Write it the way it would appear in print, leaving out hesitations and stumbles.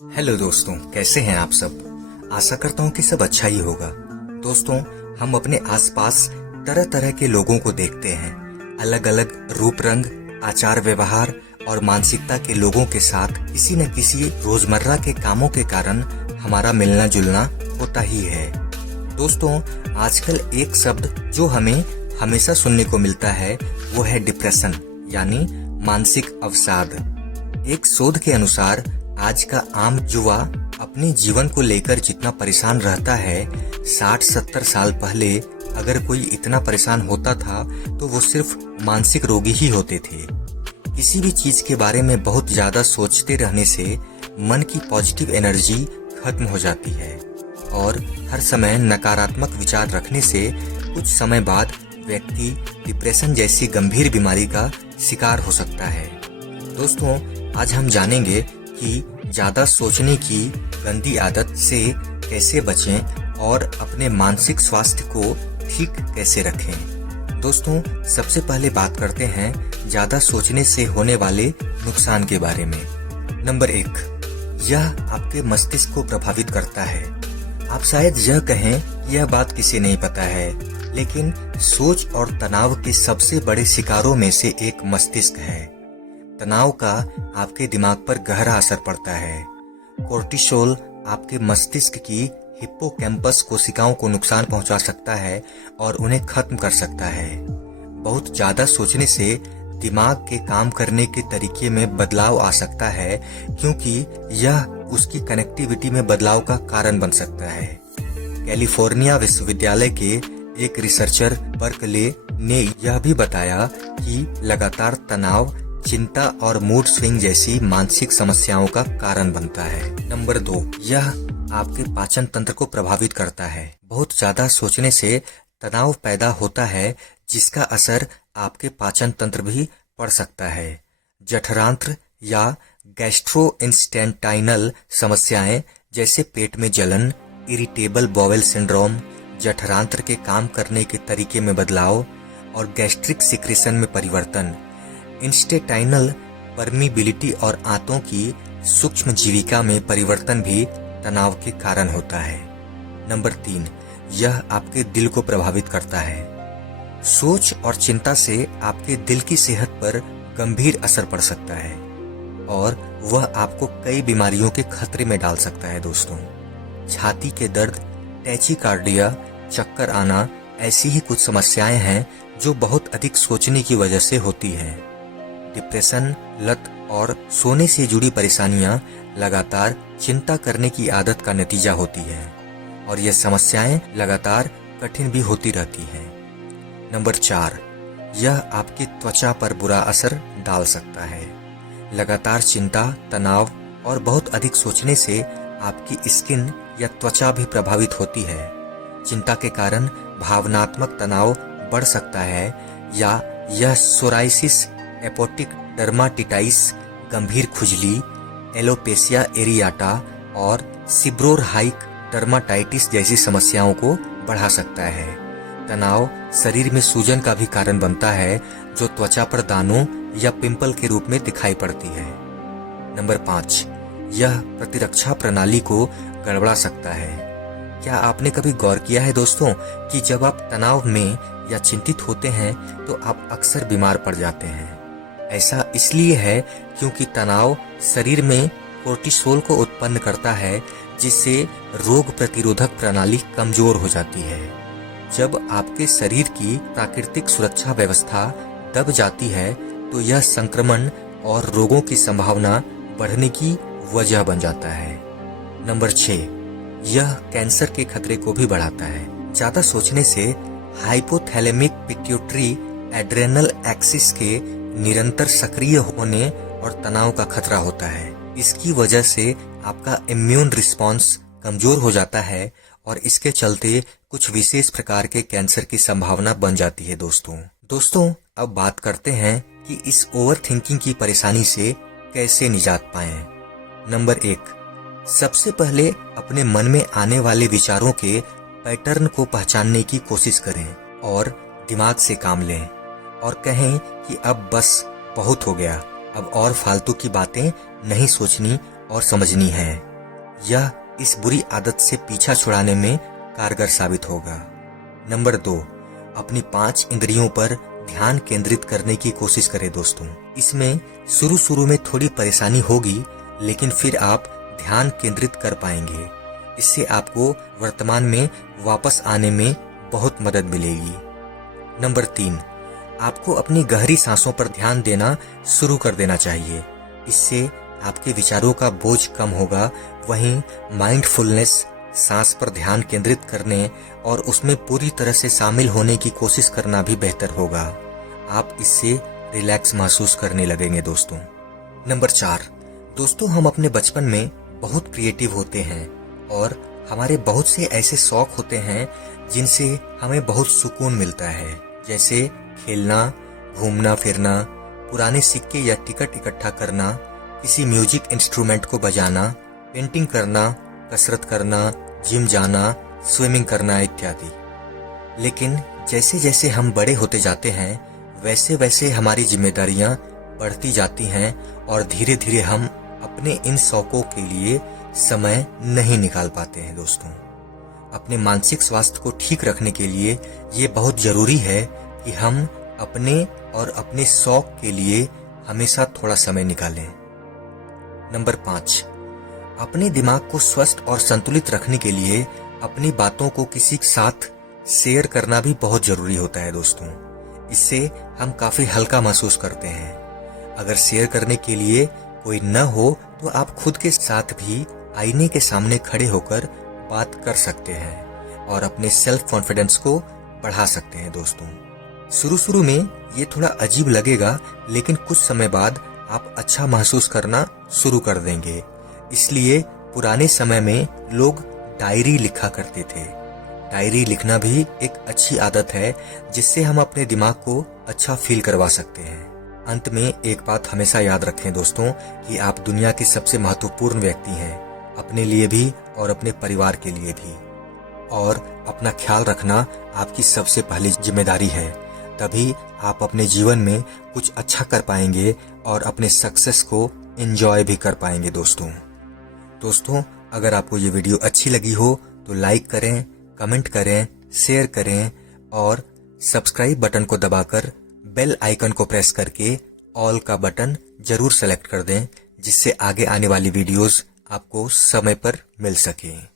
Hello दोस्तों, कैसे हैं आप सब। आशा करता हूँ कि सब अच्छा ही होगा। दोस्तों, हम अपने आसपास तरह तरह के लोगों को देखते हैं। अलग अलग रूप रंग, आचार व्यवहार और मानसिकता के लोगों के साथ किसी न किसी रोजमर्रा के कामों के कारण हमारा मिलना जुलना होता ही है। दोस्तों, आजकल एक शब्द जो हमें हमेशा सुनने को मिलता है वो है डिप्रेशन, यानी मानसिक अवसाद। एक शोध के अनुसार आज का आम युवा अपने जीवन को लेकर जितना परेशान रहता है, 60-70 साल पहले अगर कोई इतना परेशान होता था तो वो सिर्फ मानसिक रोगी ही होते थे। किसी भी चीज के बारे में बहुत ज्यादा सोचते रहने से मन की पॉजिटिव एनर्जी खत्म हो जाती है और हर समय नकारात्मक विचार रखने से कुछ समय बाद व्यक्ति डिप्रेशन जैसी गंभीर बीमारी का शिकार हो सकता है। दोस्तों, आज हम जानेंगे कि ज्यादा सोचने की गंदी आदत से कैसे बचें और अपने मानसिक स्वास्थ्य को ठीक कैसे रखें। दोस्तों, सबसे पहले बात करते हैं ज्यादा सोचने से होने वाले नुकसान के बारे में। नंबर 1, यह आपके मस्तिष्क को प्रभावित करता है। आप शायद यह कहें यह बात किसे नहीं पता है, लेकिन सोच और तनाव के सबसे बड़े शिकारों में से एक मस्तिष्क है। तनाव का आपके दिमाग पर गहरा असर पड़ता है। कोर्टिसोल आपके मस्तिष्क की हिप्पोकैम्पस कोशिकाओं को नुकसान पहुंचा सकता है और उन्हें खत्म कर सकता है। बहुत ज्यादा सोचने से दिमाग के काम करने के तरीके में बदलाव आ सकता है, क्योंकि यह उसकी कनेक्टिविटी में बदलाव का कारण बन सकता है। कैलिफोर्निया विश्वविद्यालय के एक रिसर्चर बर्कले ने यह भी बताया कि लगातार तनाव चिंता और मूड स्विंग जैसी मानसिक समस्याओं का कारण बनता है। नंबर 2, यह आपके पाचन तंत्र को प्रभावित करता है। बहुत ज्यादा सोचने से तनाव पैदा होता है, जिसका असर आपके पाचन तंत्र भी पड़ सकता है। जठरांत्र या गैस्ट्रोइंटेस्टाइनल समस्याएं जैसे पेट में जलन, इरिटेबल बाउल सिंड्रोम, जठरांत्र के काम करने के तरीके में बदलाव और गैस्ट्रिक सिक्रेशन में परिवर्तन, इंस्टेटाइनल परमीबिलिटी और आंतों की सूक्ष्म जीविका में परिवर्तन भी तनाव के कारण होता है। नंबर 3, यह आपके दिल को प्रभावित करता है। सोच और चिंता से आपके दिल की सेहत पर गंभीर असर पड़ सकता है और वह आपको कई बीमारियों के खतरे में डाल सकता है। दोस्तों, छाती के दर्द, टैचिकार्डिया, चक्कर आना ऐसी ही कुछ समस्याएं हैं जो बहुत अधिक सोचने की वजह से होती हैं। डिप्रेशन, लत और सोने से जुड़ी परेशानियां लगातार चिंता करने की आदत का नतीजा होती है और ये समस्याएं लगातार कठिन भी होती रहती हैं। नंबर 4, यह आपकी त्वचा पर बुरा असर डाल सकता है। लगातार चिंता, तनाव और बहुत अधिक सोचने से आपकी स्किन या त्वचा भी प्रभावित होती है। चिंता के कारण भावनात्मक तनाव बढ़ सकता है या यह सोराइसिस, एपोटिक डर्माटिटाइस, गंभीर खुजली, एलोपेशिया एरियाटा और सीब्रोरहाइक डर्माटाइटिस जैसी समस्याओं को बढ़ा सकता है। तनाव शरीर में सूजन का भी कारण बनता है, जो त्वचा पर दानों या पिंपल के रूप में दिखाई पड़ती है। नंबर 5, यह प्रतिरक्षा प्रणाली को गड़बड़ा सकता है। क्या आपने कभी गौर किया है दोस्तों कि जब आप तनाव में या चिंतित होते हैं तो आप अक्सर बीमार पड़ जाते हैं। ऐसा इसलिए है क्योंकि तनाव शरीर में कोर्टिसोल को उत्पन्न करता है, जिससे रोग प्रतिरोधक प्रणाली कमजोर हो जाती है। जब आपके शरीर की प्राकृतिक सुरक्षा व्यवस्था दब जाती है तो यह संक्रमण और रोगों की संभावना बढ़ने की वजह बन जाता है। नंबर 6, यह कैंसर के खतरे को भी बढ़ाता है। ज्यादा सोचने से हाइपोथैलेमिक पिट्यूटरी एड्रेनल एक्सिस के निरंतर सक्रिय होने और तनाव का खतरा होता है। इसकी वजह से आपका इम्यून रिस्पॉन्स कमजोर हो जाता है और इसके चलते कुछ विशेष प्रकार के कैंसर की संभावना बन जाती है। दोस्तों, अब बात करते हैं कि इस ओवर थिंकिंग की परेशानी से कैसे निजात पाएं। नंबर 1, सबसे पहले अपने मन में आने वाले विचारों के पैटर्न को पहचानने की कोशिश करें और दिमाग से काम लें और कहें कि अब बस बहुत हो गया, अब और फालतू की बातें नहीं सोचनी और समझनी है। यह इस बुरी आदत से पीछा छुड़ाने में कारगर साबित होगा। नंबर 2, अपनी 5 इंद्रियों पर ध्यान केंद्रित करने की कोशिश करें दोस्तों। इसमें शुरू में थोड़ी परेशानी होगी, लेकिन फिर आप ध्यान केंद्रित कर पाएंगे। इससे आपको वर्तमान में वापस आने में बहुत मदद मिलेगी। नंबर 3, आपको अपनी गहरी सांसों पर ध्यान देना शुरू कर देना चाहिए। इससे आपके विचारों का बोझ कम होगा। वहीं माइंडफुलनेस, सांस पर ध्यान केंद्रित करने और उसमें पूरी तरह से शामिल होने की कोशिश करना भी बेहतर होगा। आप इससे रिलैक्स महसूस करने लगेंगे दोस्तों। नंबर 4, दोस्तों हम अपने बचपन में बहुत क्रिएटिव होते हैं और हमारे बहुत से ऐसे शौक होते हैं जिनसे हमें बहुत सुकून मिलता है, जैसे खेलना, घूमना फिरना, पुराने सिक्के या टिकट इकट्ठा करना, किसी म्यूजिक इंस्ट्रूमेंट को बजाना, पेंटिंग करना, कसरत करना, जिम जाना, स्विमिंग करना इत्यादि। लेकिन जैसे जैसे हम बड़े होते जाते हैं वैसे वैसे हमारी जिम्मेदारियां बढ़ती जाती हैं और धीरे धीरे हम अपने इन शौकों के लिए समय नहीं निकाल पाते हैं दोस्तों। अपने मानसिक स्वास्थ्य को ठीक रखने के लिए ये बहुत जरूरी है कि हम अपने और अपने शौक के लिए हमेशा थोड़ा समय निकालें। नंबर 5, अपने दिमाग को स्वस्थ और संतुलित रखने के लिए अपनी बातों को किसी के साथ शेयर करना भी बहुत जरूरी होता है दोस्तों। इससे हम काफी हल्का महसूस करते हैं। अगर शेयर करने के लिए कोई न हो तो आप खुद के साथ भी आईने के सामने खड़े होकर बात कर सकते हैं और अपने सेल्फ कॉन्फिडेंस को बढ़ा सकते हैं दोस्तों। शुरू में ये थोड़ा अजीब लगेगा, लेकिन कुछ समय बाद आप अच्छा महसूस करना शुरू कर देंगे। इसलिए पुराने समय में लोग डायरी लिखा करते थे। डायरी लिखना भी एक अच्छी आदत है जिससे हम अपने दिमाग को अच्छा फील करवा सकते हैं। अंत में एक बात हमेशा याद रखें दोस्तों कि आप दुनिया के सबसे महत्वपूर्ण व्यक्ति हैं, अपने लिए भी और अपने परिवार के लिए भी। और अपना ख्याल रखना आपकी सबसे पहली जिम्मेदारी है। तभी आप अपने जीवन में कुछ अच्छा कर पाएंगे और अपने सक्सेस को एंजॉय भी कर पाएंगे दोस्तों, अगर आपको ये वीडियो अच्छी लगी हो तो लाइक करें, कमेंट करें, शेयर करें और सब्सक्राइब बटन को दबाकर बेल आइकन को प्रेस करके ऑल का बटन जरूर सेलेक्ट कर दें, जिससे आगे आने वाली वीडियोस आपको समय पर मिल सके।